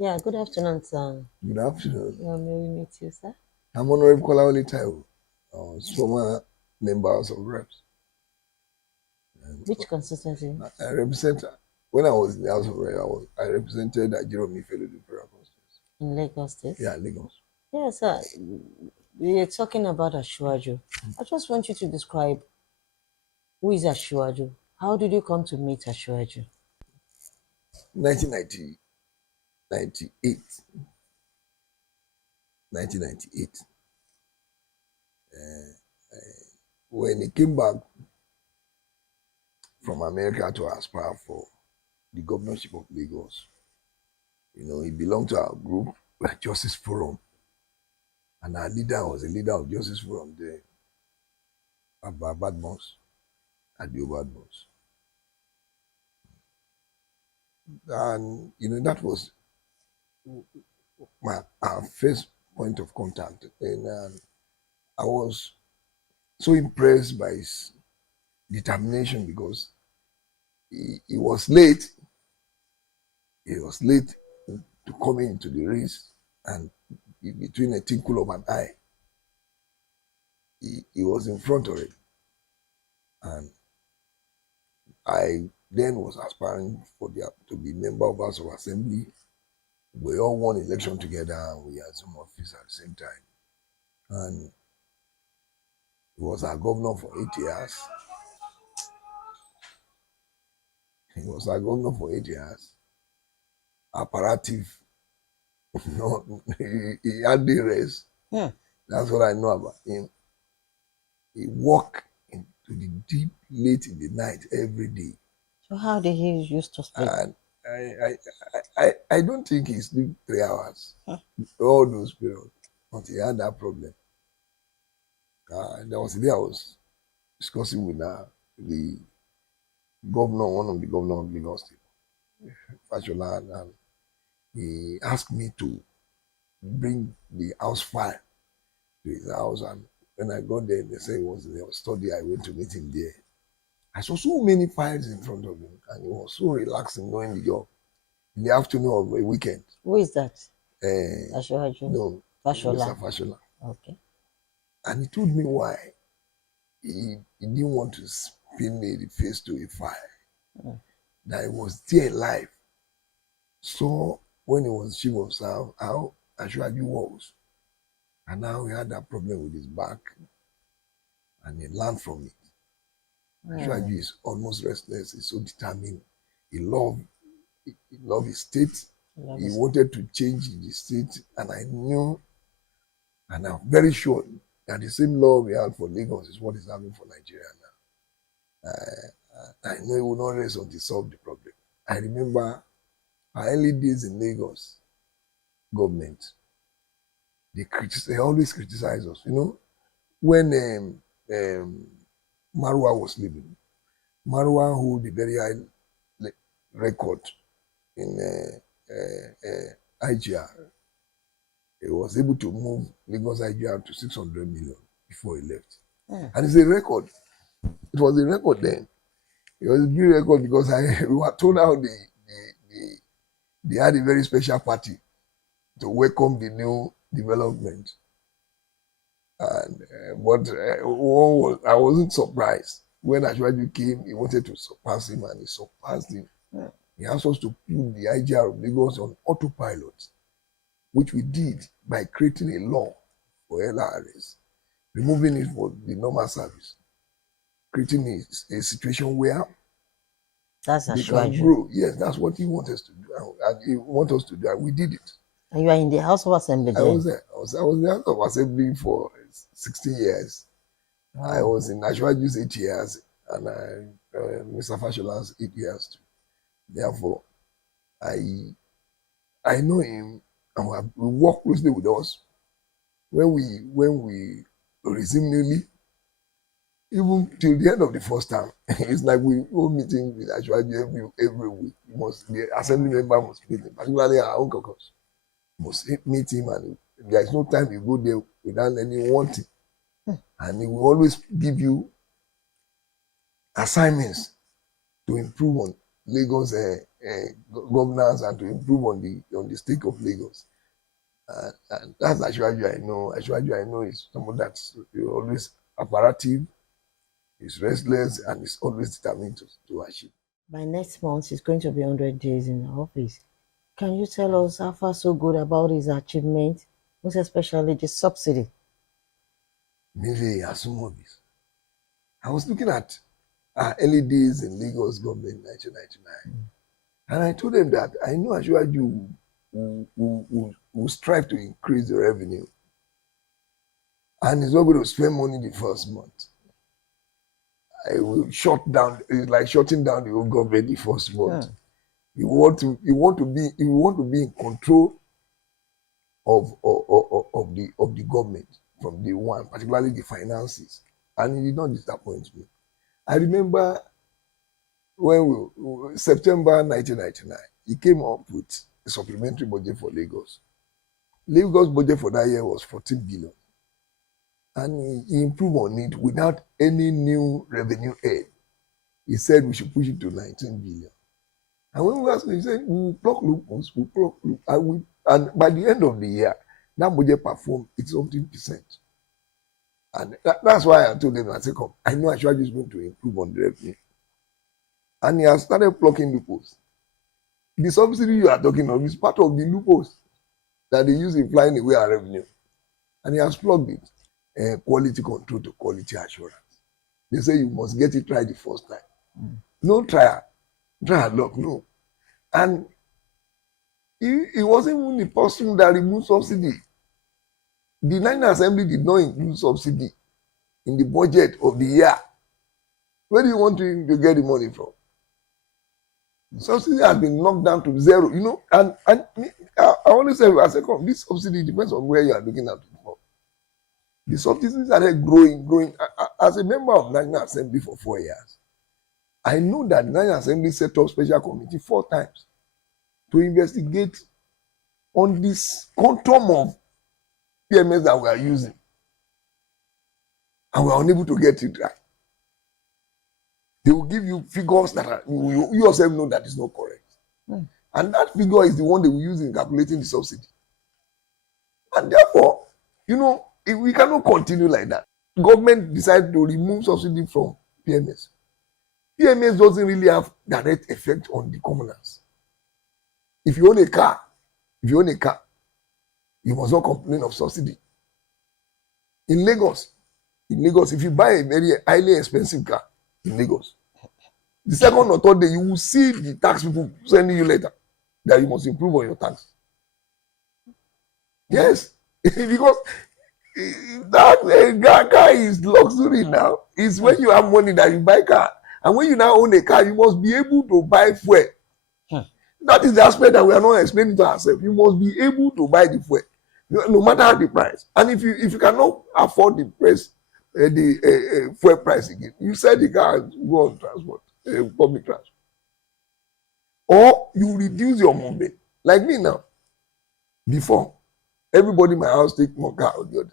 Yeah, good afternoon, sir. Good afternoon. Yeah, may we meet you, sir? I'm Honorable Kolawole Taiwo, former member House of Reps. And Which consistency? I represent, when I was in the House of Reps, I represented Jerome Fellow constituency. In Lagos State? Yeah, Lagos. Yeah, sir. We are talking about Asiwaju. I just want you to describe who is Asiwaju. How did you come to meet Asiwaju? 1990, 1998. When he came back from America to aspire for the governorship of Lagos, he belonged to our group, like Justice Forum. And our leader was a leader of Justice Forum there, Abba Badmos, Adio Badmos. And, that was our first point of contact. And I was so impressed by his determination because he was late. He was late to come into the race. And between a tinkle of an eye, he was in front of it. And I then was aspiring to be member of House of Assembly. We all won election together and we had some office at the same time. And he was our governor for 8 years. He was our governor for 8 years. Apparative. He had the rest. Yeah. That's what I know about him. He walked into the deep late in the night every day. So how did he used to sleep? And I don't think he slept 3 hours. All those periods. But he had that problem. There was a day I was discussing with the governor, one of the governors of Lagos State, Fashola, and he asked me to bring the house file to his house. And when I got there, they said it was in the study. I went to meet him there. I saw so many files in front of him, and he was so relaxing doing the job. In the afternoon of a weekend. Who is that? Asiwaju. No, Fashola. Mr. Fashola. Okay. And he told me why he didn't want to spin me the face to a fire. That he was there live. So when he was chief of staff, how Asiwaju was. And now he had that problem with his back. And he learned from it. Asiwaju is almost restless. He's so determined. He loved his state. He wanted to change the state. And I knew, and I'm very sure that the same law we had for Lagos is what is happening for Nigeria now. I know he will not rest until solve the problem. I remember our early days in Lagos government. They always criticize us. When Marwa was living, Marwa hold a very high record in IGR. He was able to move Lagos IGR to 600 million before he left. And it's a record. It was a record then. It was a big record because we were told how they had a very special party to welcome the new development. And I wasn't surprised. When Asiwaju came, he wanted to surpass him and he surpassed him. He asked us to put the IGR of Lagos on autopilot, which we did by creating a law for LRS, removing it for the normal service, creating a situation where that's they can grow. Yes, that's what he wants us to do. And he wants us to do, and we did it. And you are in the House of Assembly I was there. I was in the House of Assembly for 16 years. Wow. I was in Asiwaju's 8 years, and Mr. Fashola's 8 years too. Therefore, I know him, and we work closely with us. When we resume even till the end of the first term, it's like we go meeting with Asiwaju every week. The assembly member must meet him, particularly our own caucus. Must meet him, and there is no time you go there without any wanting. And he will always give you assignments to improve on Lagos governance and to improve on the state of Lagos. And that's Asiwaju I know. Asiwaju I know is someone that's always apparative, is restless, and is always determined to achieve. By next month, it's going to be 100 days in the office. Can you tell us how far so good about his achievement, most especially the subsidy? Maybe Asumovis. I was looking at our early days in Lagos government in 1999, and I told them that I know Asiwaju will strive to increase the revenue, and he's not going to spend money the first month. I will shut down. It's like shutting down the whole government the first month. You want to be in control of the government from day one, particularly the finances, and he did not disappoint me. I remember when September 1999, he came up with a supplementary budget for Lagos. Lagos budget for that year was 14 billion. And he improved on it without any new revenue aid. He said we should push it to 19 billion. And when we asked him, he said, we'll plug loopholes, and by the end of the year, that budget performed its something percent. And that's why I told him, I said, come, I know Asiwaju is going to improve on the revenue. And he has started plugging loopholes. The subsidy you are talking of is part of the loopholes that they use in flying away our revenue. And he has plugged it. Quality control to quality assurance. They say you must get it right the first time. No trial luck, no. And he wasn't even the person that removed subsidy. The National Assembly did not include subsidy in the budget of the year. Where do you want to get the money from? Subsidy has been knocked down to zero, and I always say, I say, come, this subsidy depends on where you are looking at it from. The subsidies started growing. As a member of National Assembly for 4 years, I know that the National Assembly set up special committee 4 times to investigate on this quantum of PMS that we are using. And we are unable to get it right. They will give you figures that you yourself know that is not correct. And that figure is the one they will use in calculating the subsidy. And therefore, we cannot continue like that. Government decided to remove subsidy from PMS. PMS doesn't really have direct effect on the commoners. If you own a car, you must not complain of subsidy. In Lagos, if you buy a very highly expensive car in Lagos, the second or third day, you will see the tax people sending you letter that you must improve on your tax. Yes, because that car is luxury now. It's when you have money that you buy car. And when you now own a car, you must be able to buy fuel. That is the aspect that we are not explaining to ourselves. You must be able to buy the fuel, no matter the price. And if you cannot afford the price, the fuel price again, you sell the car and go on transport, public transport. Or you reduce your movement. Like me now. Before, everybody in my house take one car or the other.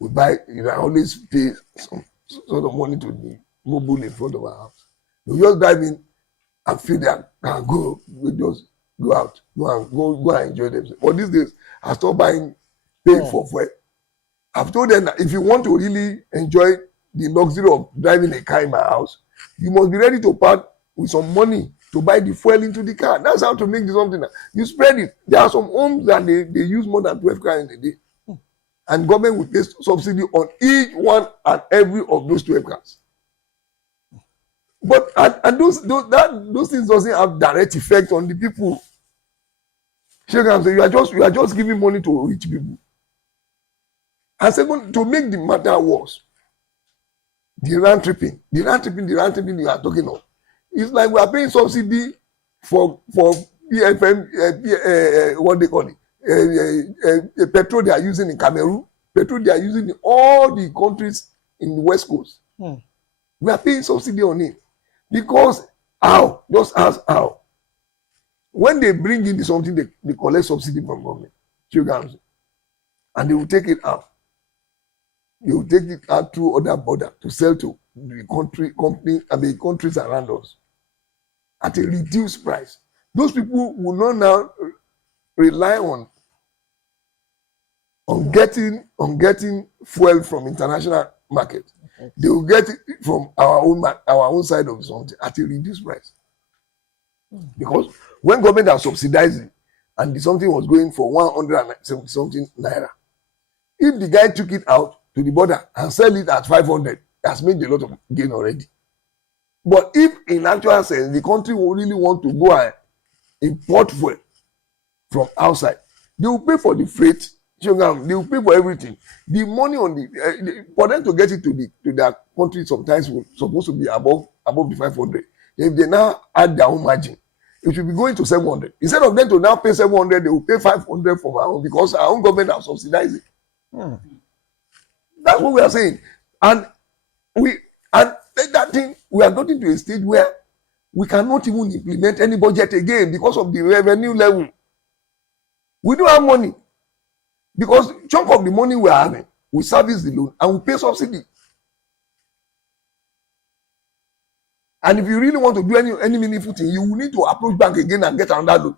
We buy, I always pay some sort of money to the mobile in front of our house. You just drive in and feel that and go. We just go out, go and enjoy themselves. But these days, I stopped paying for fuel. I've told them that if you want to really enjoy the luxury of driving a car in my house, you must be ready to part with some money to buy the fuel into the car. That's how to make this something. You spread it. There are some homes that they use more than 12 cars in a day. And government will pay subsidy on each one and every of those 12 cars. But and those things doesn't have direct effect on the people. You are just giving money to rich people. And second, to make the matter worse, the land tripping you are talking of. It's like we are paying subsidy for PFM, what they call it, petrol they are using in Cameroon, petrol they are using in all the countries in the West Coast. We are paying subsidy on it. Because how? Just ask how. When they bring in something, they collect subsidy from government. And they will take it out. They will take it out through other border to sell to the countries around us. at a reduced price. Those people will not now rely on getting fuel from international market. Okay. They will get it from our own side of something at a reduced price. Because when government are subsidizing and the something was going for 170 something naira, if the guy took it out to the border and sell it at 500, has made a lot of gain already. But if in actual sense the country will really want to go and import fuel from outside, they will pay for the freight, they will pay for everything. The money on for them to get it to their country sometimes will supposed to be above the 500. If they now add their own margin, it should be going to 700. Instead of them to now pay 700, they will pay 500 from our own because our own government are subsidizing. That's what we are saying. And that thing, we are getting to a stage where we cannot even implement any budget again because of the revenue level. We don't have money because chunk of the money we are having, we service the loan and we pay subsidy. And if you really want to do any meaningful thing, you will need to approach bank again and get another loan.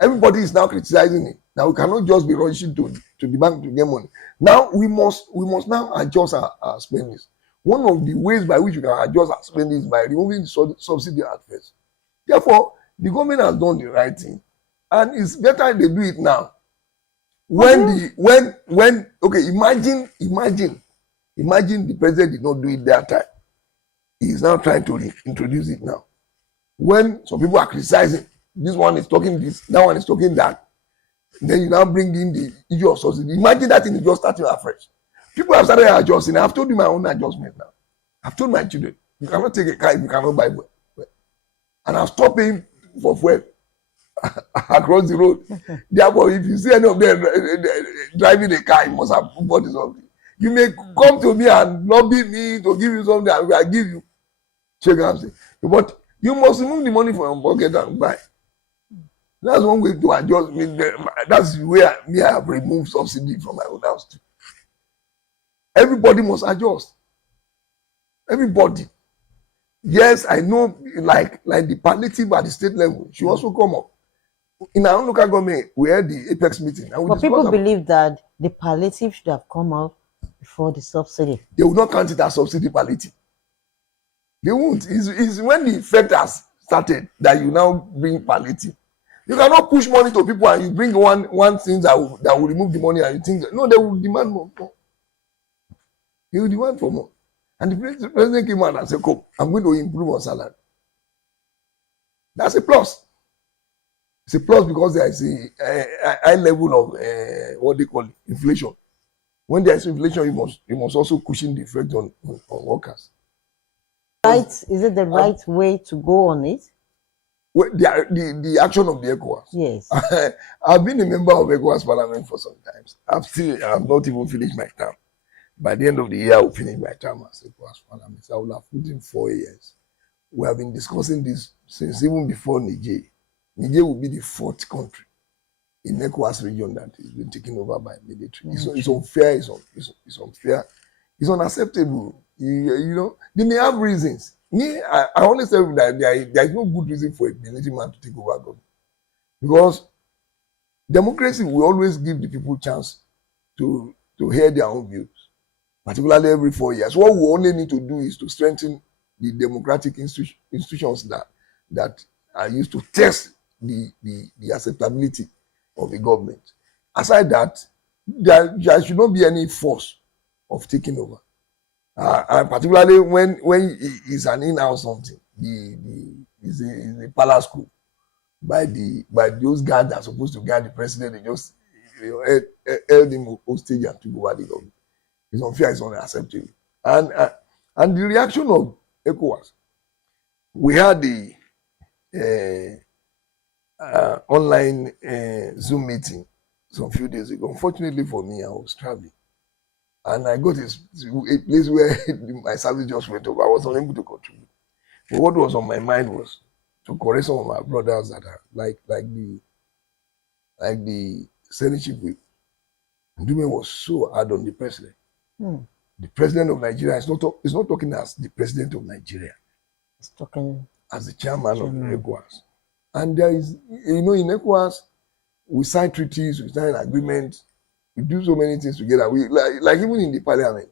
Everybody is now criticizing it. Now we cannot just be rushing to the bank to get money. Now we must now adjust our spendings. One of the ways by which we can adjust our spending is by removing the subsidy at first. Therefore, the government has done the right thing, and it's better they do it now. Imagine the president did not do it that time. He is now trying to introduce it now. When some people are criticizing, this one is talking this, that one is talking that. Then you now bring in the issue of subsidy. Imagine that thing is just starting afresh. People have started adjusting. I've told you my own adjustment now. I've told my children, you cannot take a car if you cannot buy fuel. And I've stopped paying for fuel across the road. Therefore, if you see any of them driving a car, you must have bought something. You may come to me and lobby me to give you something, and I give you. Check out. But you must remove the money from your pocket and buy. That's one way to adjust. That's where I have removed subsidy from my own house too. Everybody must adjust. Everybody. Yes, I know, like the palliative at the state level should also come up. In our own local government, we had the Apex meeting. But people believe that the palliative should have come out before the subsidy. They will not count it as subsidy palliative. They won't. It's when the effect has started that you now bring palliative. You cannot push money to people and you bring one thing that will remove the money and you think no, they will demand more. They will demand for more. And the president came out and said, "Come, I'm going to improve on salary." That's a plus. It's a plus because there is a high level of what they call it, inflation. When there is inflation, you must also cushion the effect on workers. Right? Is it the right way to go on it? Well, the action of the ECOWAS. Yes. I've been a member of ECOWAS Parliament for some time. I've not even finished my term. By the end of the year, I will finish my term as ECOWAS Parliament. So I will have put in 4 years. We have been discussing this since even before Niger. Niger will be the 4th country in ECOWAS region that is been taken over by military. It's unfair. It's unfair. It's unacceptable. You know, they may have reasons. I always tell you that there is no good reason for a military man to take over government. Because democracy will always give the people chance to hear their own views, particularly every 4 years. What we only need to do is to strengthen the democratic institutions that are used to test the acceptability of the government. Aside that, there should not be any force of taking over. And particularly when it's an in-house something, is a palace coup by those guards that are supposed to guard the president. They just held him hostage and took over the government. It's unfair. It's unacceptable. And the reaction of ECOWAS, we had the online Zoom meeting some few days ago. Unfortunately for me, I was traveling. And I got to a place where my service just went over. I was unable to contribute. But what was on my mind was to correct some of my brothers that are like the senatorship whip. Ndume was so hard on the president. The president of Nigeria is not talking as the president of Nigeria. He's talking as the chairman of ECOWAS. And there is, in ECOWAS, we sign treaties, we sign agreements, we do so many things together. We like even in the parliament,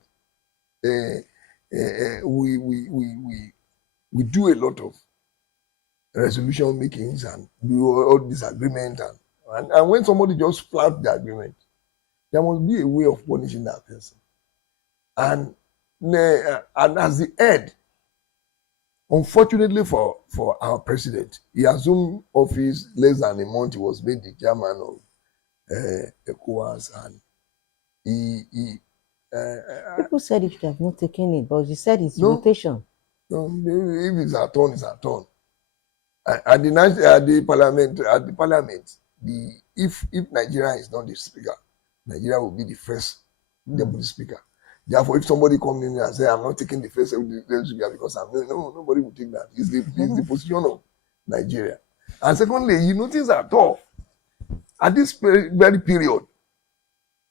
we do a lot of resolution makings and do all these agreements and when somebody just flouts the agreement, there must be a way of punishing that person. And as the head, unfortunately for our president, he assumed office less than a month. He was made the chairman of ECOWAS, and people said he should have not taken it, but you said it's rotation. No, if it's a turn, it's a turn. At the parliament, if Nigeria is not the speaker, Nigeria will be the first deputy speaker. Therefore, if somebody comes in and say, "I'm not taking the first deputy speaker because nobody will take that." It's the position of Nigeria. And secondly, you notice that at this very period,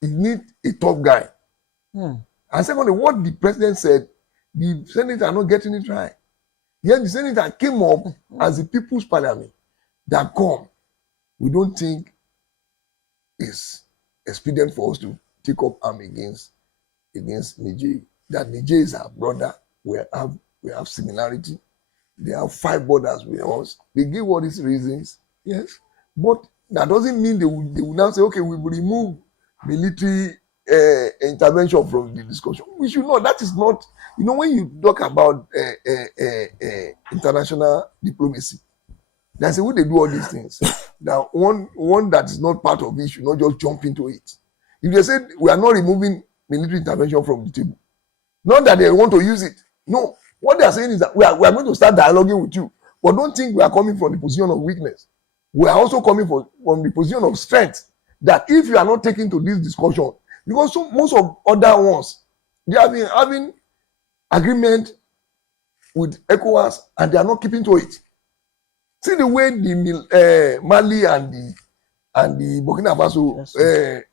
you need a tough guy. And secondly, what the president said, the Senate are not getting it right. Yet the Senate that came up as the People's Parliament that come, we don't think it's expedient for us to take up arm against Niger. That Niger is our brother. We have similarity. They have 5 borders with us. They give all these reasons, yes, but that doesn't mean they will now say, okay, we will remove military intervention from the discussion. We should not. That is not. When you talk about international diplomacy, that's the way they do all these things. Now, one that is not part of it should not just jump into it. If they say we are not removing military intervention from the table, not that they want to use it. No, what they are saying is that we are going to start dialoguing with you, but don't think we are coming from the position of weakness. We are also coming from the position of strength. That if you are not taking to this discussion, because most of other ones, they have been having agreement with ECOWAS and they are not keeping to it. See the way the Mali and the Burkina Faso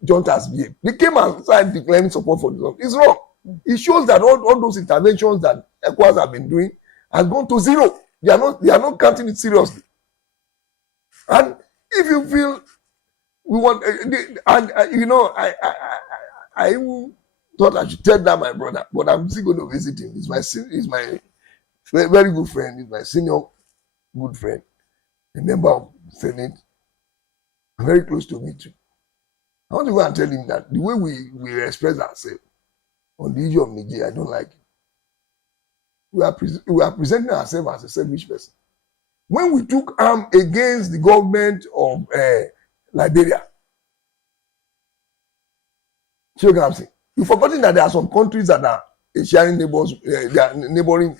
juntas behave. They came outside declaring support for them. It's wrong. It shows that all those interventions that ECOWAS have been doing has gone to zero. They are not counting it seriously. And if you feel we want, I even thought I should tell that my brother, but I'm still going to visit him. He's my very good friend. He's my senior good friend, a member of Senate, very close to me too. I want to go and tell him that the way we express ourselves on the issue of Nigeria, I don't like it. We are presenting ourselves as a selfish person. When we took arm against the government of Liberia, you've forgotten that there are some countries that are sharing neighbors, they are neighboring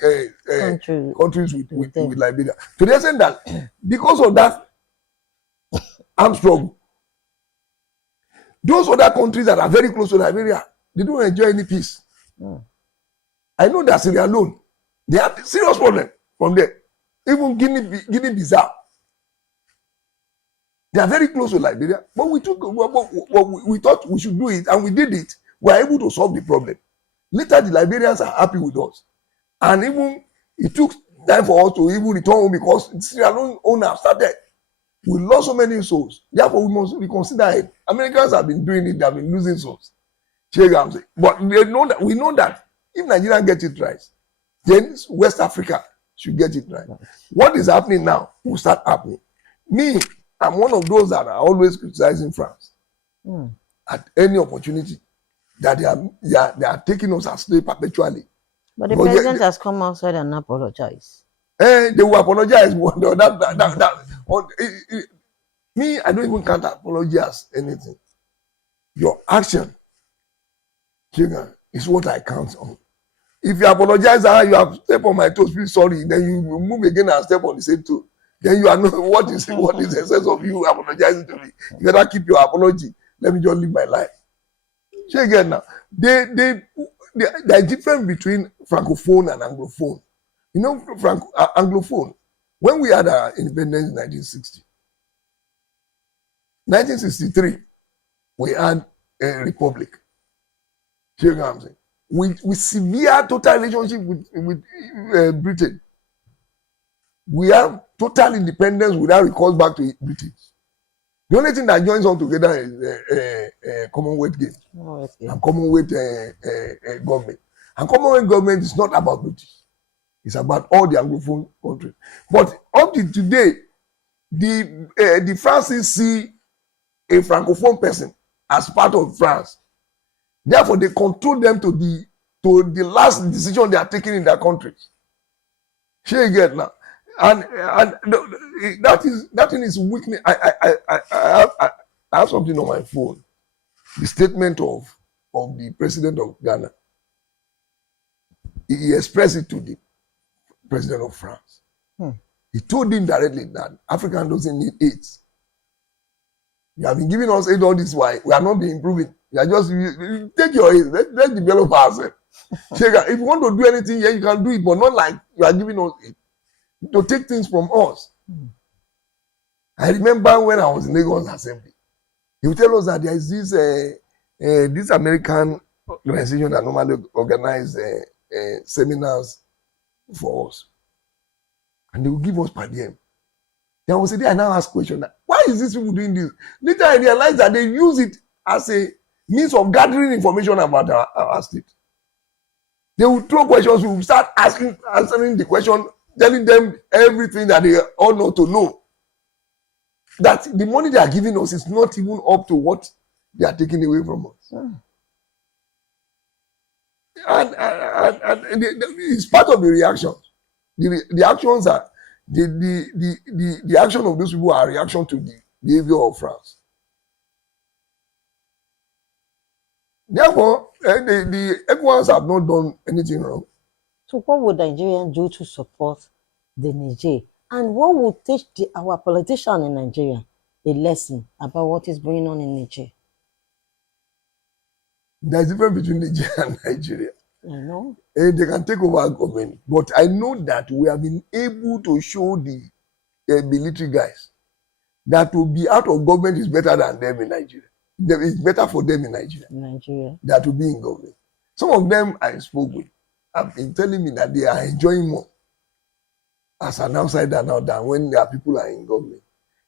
countries with Liberia. To the extent that because of that armed struggle, those other countries that are very close to Liberia, they don't enjoy any peace. I know that Sierra Leone, they have serious problem from there. Even Guinea-Bissau, they are very close to Liberia. But we thought we should do it, and we did it. We are able to solve the problem. Later, the Liberians are happy with us, and even it took time for us to even return home because Sierra Leone owner started. We lost so many souls. Therefore, we must reconsider it. Americans have been doing it; they have been losing souls. But we know that if Nigeria gets it right, then West Africa should get it right. What is happening now will start happening. Me, I'm one of those that are always criticizing France at any opportunity that they are taking us as slaves perpetually. But the president has come outside and apologized. They will apologize. Me, I don't even count apology as anything. Your action, is what I count on. If you apologize, you have stepped on my toes, feel sorry, then you move again and step on the same toe. Then you are not what is the sense of you apologizing to me? You better keep your apology. Let me just live my life. Say again now. There is difference between francophone and anglophone. Anglophone. When we had our independence in 1960, 1963, we had a republic. You know what I'm saying? With severe total relationship with Britain. We have total independence without recourse back to British. The only thing that joins us together is Commonwealth Games and Commonwealth government. And Commonwealth government is not about British. It's about all the Anglophone countries. But up to today, the Francis see a Francophone person as part of France. Therefore, they control them to the last decision they are taking in their countries. Share you get now. And that thing is weakness. I have something on my phone. The statement of the president of Ghana. He expressed it to the president of France. He told him directly that Africa doesn't need aid. You have been giving us aid all this while. We are not being improving. You are just take your aid. Let's develop ourselves. If you want to do anything here, you can do it, but not like you are giving us aid to take things from us. I remember when I was in Lagos Assembly, he would tell us that there is this American organization that normally organize seminars for us, and they will give us per diem. There was a day I now ask question that why is this people doing this? Later I realized that they use it as a means of gathering information about our state. They will throw questions, we will start answering the question, telling them everything that they all know to know. That the money they are giving us is not even up to what they are taking away from us. And it's part of the reaction. The actions are the action of those people are a reaction to the behavior of France. Therefore, the ECOWAS have not done anything wrong. So what would Nigerians do to support the Niger? And what would teach our politicians in Nigeria a lesson about what is going on in Niger? There's a difference between Niger and Nigeria. I know. And they can take over our government. But I know that we have been able to show the military guys that to be out of government is better than them in Nigeria. It's better for them in Nigeria than to be in government. Some of them I spoke with have been telling me that they are enjoying more as an outsider now than when their people are in government.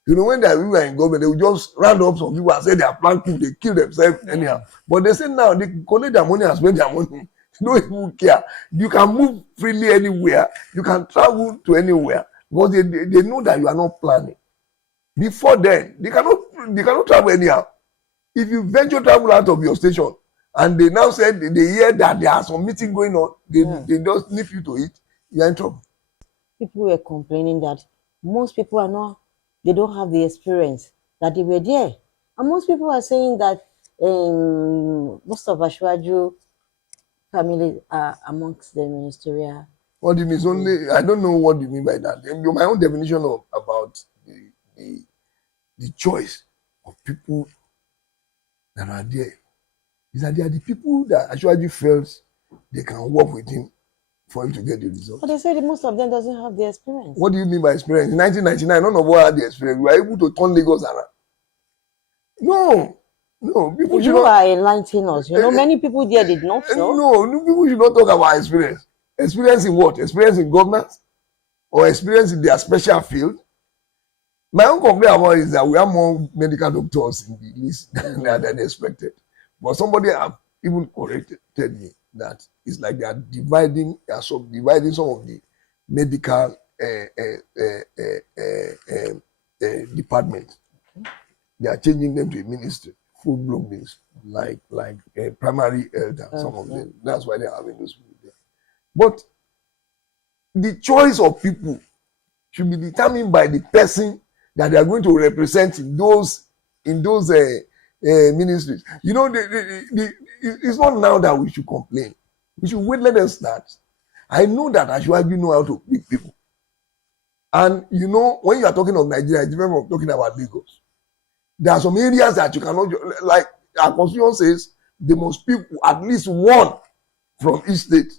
You know, when their people are in government, they will just round up some people and say they are planned to, they kill themselves anyhow. But they say now they collect their money and spend their money. They don't even care. You can move freely anywhere. You can travel to anywhere because they know that you are not planning. Before then, they cannot travel anyhow. If you venture travel out of your station and they now said they hear that there are some meeting going on, they just nip you to it, you are in trouble. People were complaining that most people they don't have the experience, that they were there. And most people are saying that most of Asiwaju family are amongst the ministerial. What do you mean? I don't know what you mean by that. My own definition about the choice of people that are there is that they are the people that actually felt they can work with him for him to get the result. But they say that most of them doesn't have the experience. What do you mean by experience? In 1999, none of us had the experience. We were able to turn Lagos around. No, people should not. Are enlightening us. You know, many people there did not know. No, people should not talk about experience. Experience in what? Experience in governance? Or experience in their special field? My own complaint about it is that we have more medical doctors in the list than expected. But somebody have even corrected me that it's like they are subdividing some of the medical departments. They are changing them to a ministry, full-blown ministry, like primary health and some of them. That's why they are having those people there. But the choice of people should be determined by the person that they are going to represent in those ministries. You know, it's not now that we should complain. We should wait, let us start. I know that Asiwaju know how to pick people. And you know, when you are talking of Nigeria, it's different from talking about Lagos. There are some areas that you cannot, like our constitution says, they must pick at least one from each state.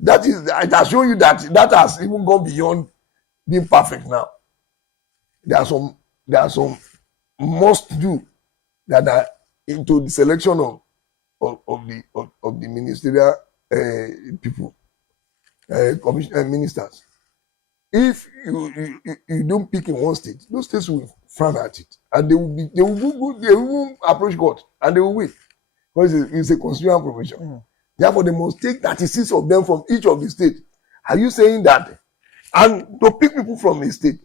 That is, it has shown you that has even gone beyond being perfect now. There are some must do that are into the selection of the ministerial people, ministers. If you don't pick in one state, those states will frown at it, and they will approach court, and they will win because it's a constitutional provision. Mm. Therefore, they must take 36 of them from each of the states. Are you saying that? And to pick people from a state,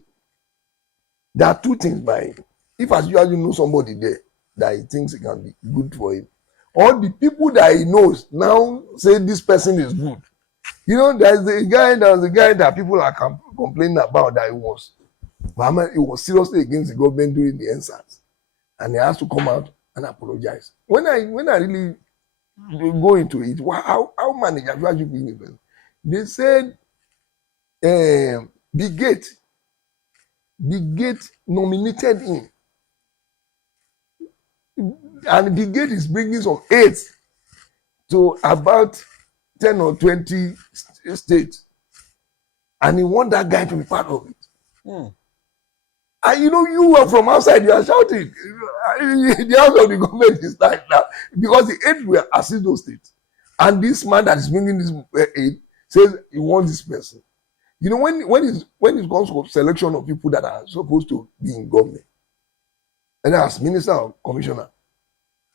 there are two things by it. If as usual you know somebody there that he thinks it can be good for him, or the people that he knows now say this person is good. You know, there was a guy that people are complaining about that he was seriously against the government during the NSAS, and he has to come out and apologize. When I really go into it, how manage Asiwaju business? They said Big Gate nominated him, and Big Gate is bringing some aids to about 10 or 20 states, and he want that guy to be part of it. Mm. And you know, you are from outside, you are shouting. The house of the government is like that because the aid will assist those states, and this man that is bringing this aid says he wants this person. You know, when it comes to selection of people that are supposed to be in government, and as minister or commissioner,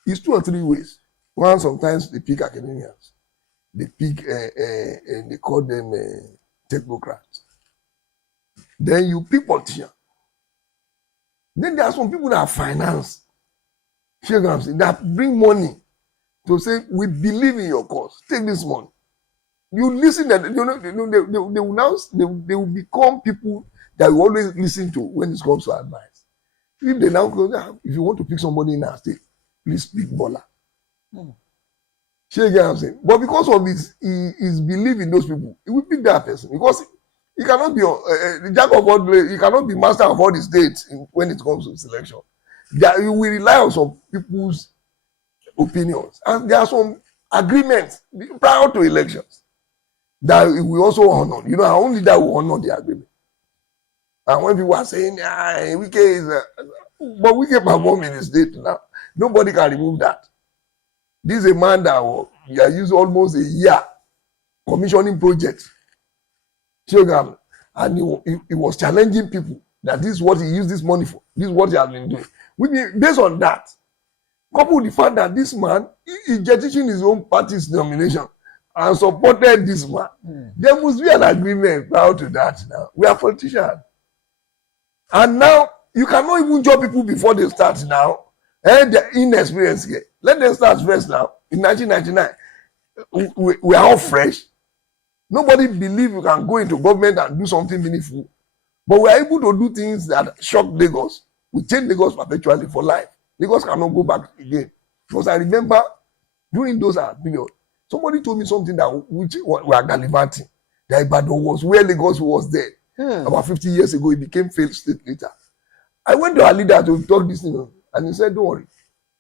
it's 2 or 3 ways. One, sometimes they pick academians, they pick they call them technocrats. Then you pick politicians. Then there are some people that are finance, that bring money to say, we believe in your cause. Take this money. You listen, that they will become people that you always listen to when it comes to advice. If they now go, if you want to pick somebody in our state, please pick Bola. Mm. You get what I'm saying? But because of his belief in those people, he will pick that person because he cannot be the jack of all trades. He cannot be master of all the states when it comes to selection. He will rely on some people's opinions, and there are some agreements prior to elections that he will also honor. You know, only that will honor the agreement. And when people are saying, Wike is, but Wike perform in the state now, nobody can remove that. This is a man that has used almost a year commissioning projects. And he was challenging people that this is what he used this money for. This is what he has been doing. Based on that, coupled with the fact that this man is teaching his own party's nomination and supported this man, there must be an agreement prior to that now. We are politicians. And now, you cannot even judge people before they start now. They're inexperienced here. Let them start first now. In 1999, we are all fresh. Nobody believes you can go into government and do something meaningful. But we are able to do things that shock Lagos. We change Lagos perpetually for life. Lagos cannot go back again. Because I remember during those periods, somebody told me something that we are gallivanting. That Ibadan was where Lagos was then. About 50 years ago, it became failed state later. I went to our leader to talk this thing, and he said, don't worry.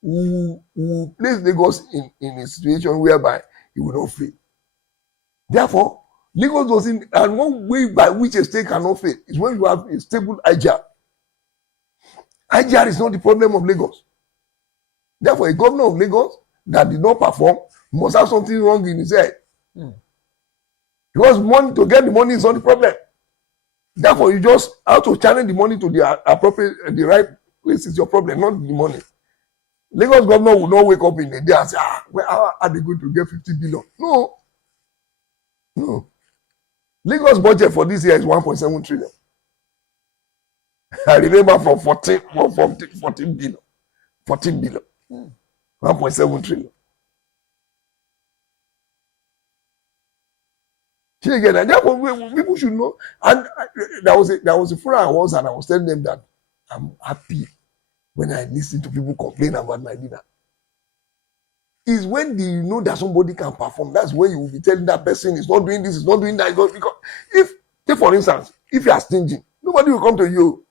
We will place Lagos in a situation whereby it will not fail. Therefore, Lagos was in, and one way by which a state cannot fail is when you have a stable IGR. IGR is not the problem of Lagos. Therefore, a governor of Lagos that did not perform must have something wrong in his head. Because money, to get the money is not the problem. Therefore, you just how to channel the money to the appropriate, the right place is your problem, not the money. Lagos governor will not wake up in a day and say, how are they going to get 50 billion? No. Lagos budget for this year is 1.7 trillion. I remember from 14 billion. 14 billion. 1.7 trillion. Again, therefore, people should know. And there was a forum I was, and I was telling them that I'm happy when I listen to people complain about my leader. Is when you know that somebody can perform. That's when you will be telling that person is not doing this, is not doing that. Because take for instance, if you are stingy, nobody will come to you.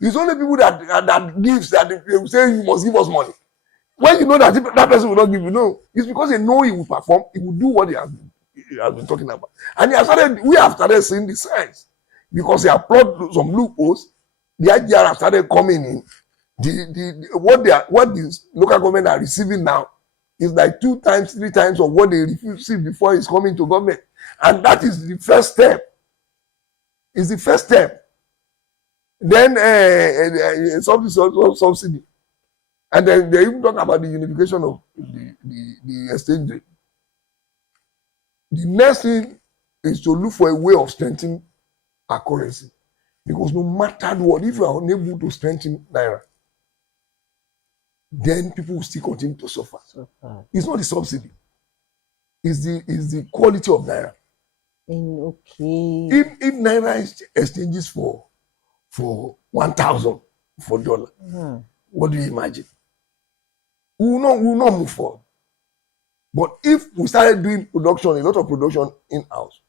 It's only people that gives that they will say you must give us money. When you know that that person will not give you, no, it's because they know he will perform, he will do what he has been talking about. And we have started seeing the signs because he has plugged some loopholes. The IGR have started coming in. What the local government are receiving now is like 2 times, 3 times of what they received before it's coming to government. And that is the first step. It's the first step. Then subsidy. And then they even talk about the unification of the exchange rate. The next thing is to look for a way of strengthening our currency. Because no matter what, if you are unable to strengthen Naira, then people will still continue to suffer. It's not the subsidy. It's the quality of Naira. Okay. If Naira exchanges for 1,000 for dollar, what do you imagine? We will not move forward. But if we started doing production, a lot of production in-house,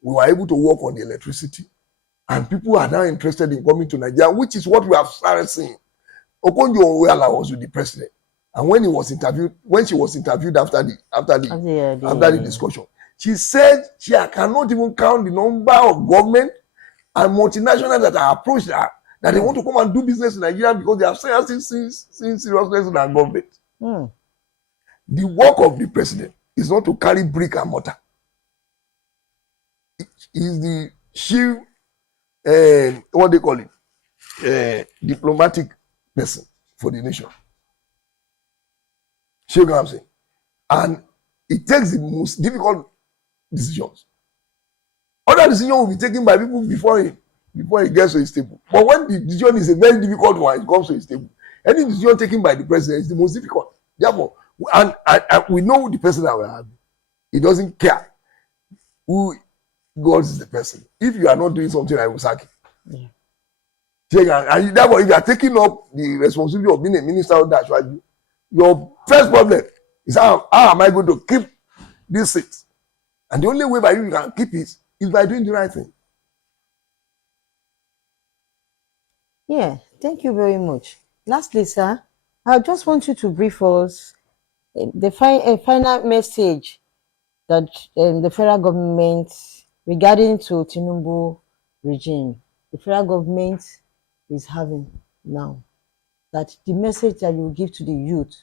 we were able to work on the electricity, and people are now interested in coming to Nigeria, which is what we have started seeing. Okonjo-Iweala was with the president, and when she was interviewed after the discussion, she said she cannot even count the number of government and multinationals that are approached her, that they want to come and do business in Nigeria because they have seen seriousness in our government. The work of the president is not to carry brick and mortar. It is the chief, what they call it, diplomatic person for the nation. See what I'm saying? And it takes the most difficult decisions. Other decisions will be taken by people before he gets to a stable. But when the decision is a very difficult one, it comes to a stable. Any decision taken by the president is the most difficult. Therefore, and we know the person that we have. He doesn't care who God is the person. If you are not doing something, I will sack you. And therefore, if you are taking up the responsibility of being a minister of that, your first problem is how am I going to keep this seat? And the only way by you can keep it is by doing the right thing. Yeah, thank you very much. Lastly, sir, I just want you to brief us the final message that the federal government regarding to Tinubu regime, the federal government is having now. That the message that you give to the youth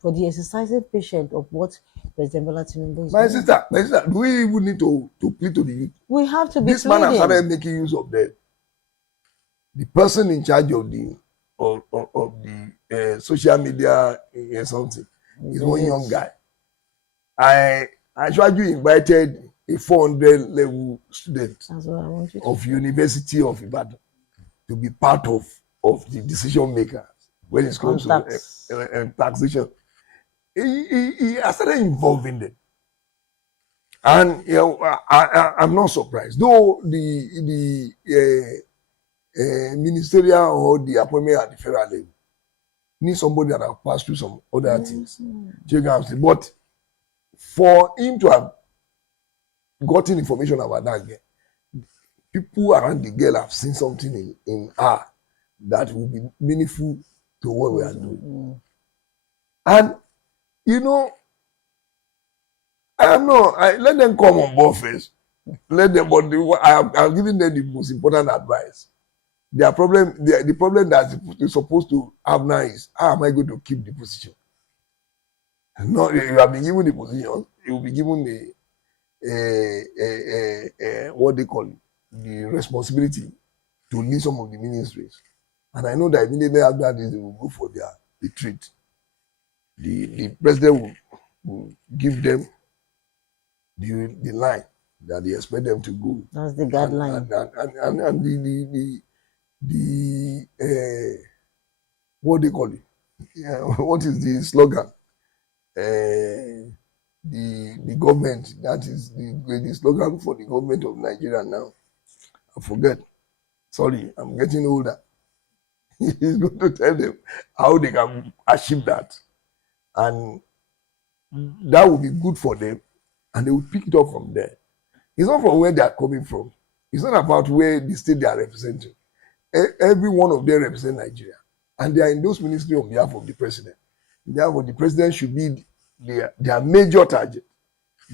for the exercising patient of what President Bola Tinubu is doing. My sister, do we even need to plead to the youth? We have to be This man has started making use of them. The person in charge of the social media something is one young guy. I actually invited a 400 level student of University of Ibadan to be part of the decision maker when it comes to taxation. He started involving them, and I'm not surprised. Though the ministerial or the appointment at the federal level need somebody that have passed through some other things. But for him to have gotten information about that girl, people around the girl have seen something in her that will be meaningful to what we are doing. And let them come on board first. Let them, but I'm giving them the most important advice. The problem that they're supposed to have now is, how am I going to keep the position? No, you have been given the position, you will be given the what they call it, the responsibility to lead some of the ministries. And I know that immediately after this, they will go for their retreat. The president will give them the line that they expect them to go. That's the guideline. And the what they call it? What is the slogan? The government, that is the slogan for the government of Nigeria now. I forget. Sorry, I'm getting older. He's going to tell them how they can achieve that. And that will be good for them. And they will pick it up from there. It's not from where they are coming from. It's not about where the state they are representing. Every one of them represent Nigeria. And they are in those ministries on behalf of the president. Therefore, the president should be their major target.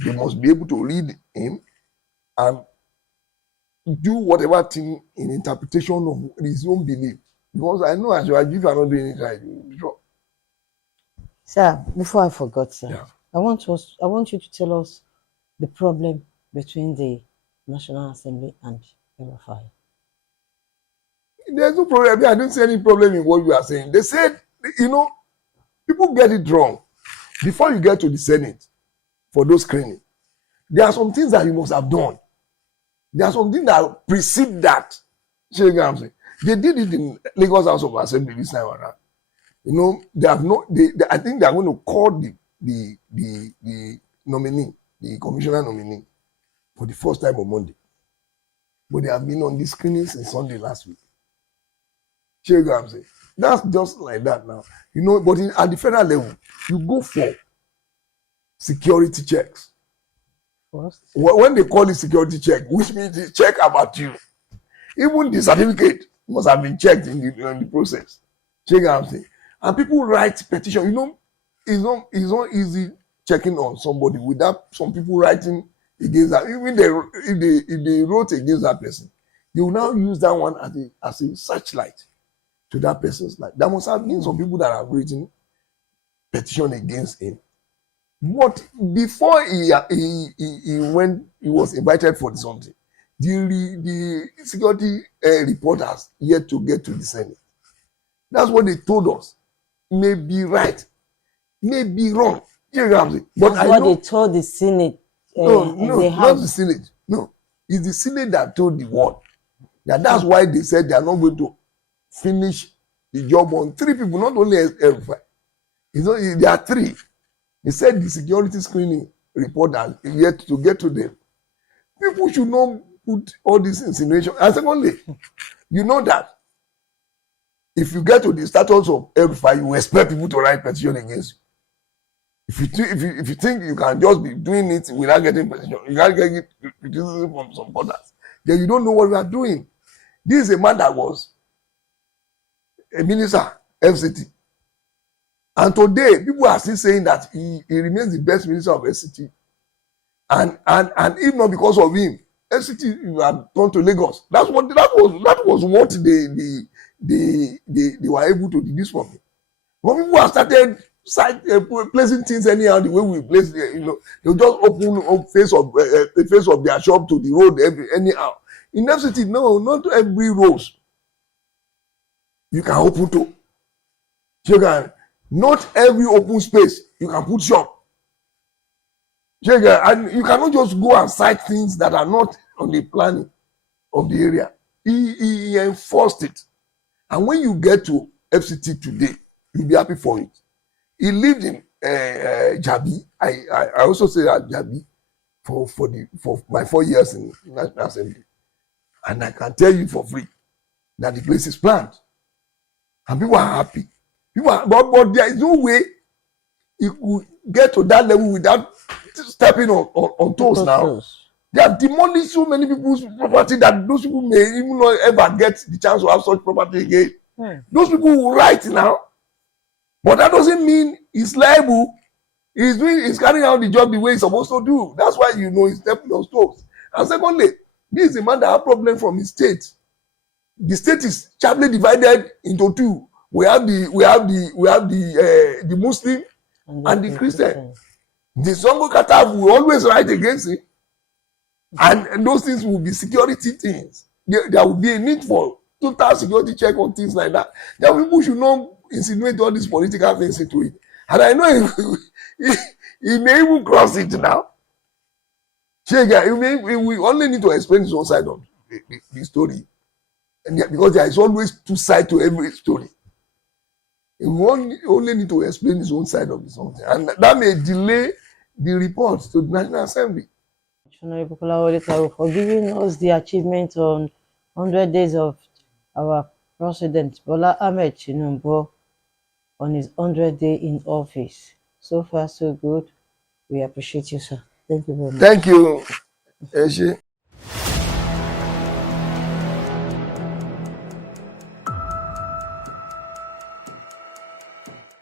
They must be able to lead him and do whatever thing in interpretation of his own belief. Because I know as you are, if you are not doing it right, you will be wrong. Sir, before I forgot, sir, Yeah. I want you to tell us the problem between the National Assembly and MFI. There's no problem. I don't see any problem in what you are saying. They said, people get it wrong. Before you get to the Senate for those screening, there are some things that you must have done. There are some things that precede that. They did it in Lagos House of Assembly this time around. They have no. I think they are going to call the nominee, the commissioner nominee, for the first time on Monday. But they have been on the screening since Sunday last week. That's just like that now. But at the federal level, you go for security checks. First. When they call it security check, which means it's check about you. Even the certificate must have been checked in the process. And people write petition. It's not easy checking on somebody without some people writing against that. Even if they wrote against that person, they will now use that one as a searchlight to that person's life. There must have been some people that have written petition against him. But before he was invited for something, the security reporters yet to get to the Senate. That's what they told us. May be right, may be wrong. But that's what they told the Senate. No, not the Senate. No, it's the Senate that told the world. That's why they said they are not going to finish the job on 3 people, not only L5. There are 3. They said the security screening reporters yet to get to them. People should not put all this insinuation. And secondly, you know that if you get to the status of L5, you expect people to write petition against you. If you think you can just be doing it without getting petition, you can't get criticism from some others, then you don't know what you are doing. This is a man that was a minister, FCT. And today, people are still saying that he remains the best minister of FCT. And if not because of him, FCT had gone to Lagos. That was what they were able to deduce from him. When people have started placing things anyhow, the way we place it, they'll just open up the face of their shop to the road anyhow. In FCT, no, not every rose you can open to. Not every open space you can put shop. And you cannot just go and cite things that are not on the planning of the area. He enforced it. And when you get to FCT today, you'll be happy for it. He lived in Jabi. I also say that Jabi for my 4 years in National Assembly. And I can tell you for free that the place is planned. And people are happy. But there is no way you could get to that level without stepping on toes now. They have demolished so many people's property that those people may even not ever get the chance to have such property again. Those people will write now. But that doesn't mean he's liable. He's carrying out the job the way he's supposed to do. That's why he's stepping on toes. And secondly, this is a man that has problem from his state. The state is sharply divided into 2. We have the Muslim and the Christian. The Zongo Kata will always write against it, and those things will be security things. There will be a need for total security check on things like that. That people should not insinuate all these political things into it. And I know he may even cross it now. We only need to explain his own side of the story, because there is always 2 sides to every story. He only need to explain his own side of the something, and that may delay the report to the National Assembly. Honorable Kolawole Taiwo, for giving us the achievement on 100 days of our President Bola Ahmed Tinubu on his 100th day in office. So far, so good. We appreciate you, sir. Thank you very much. Thank you, Eshe.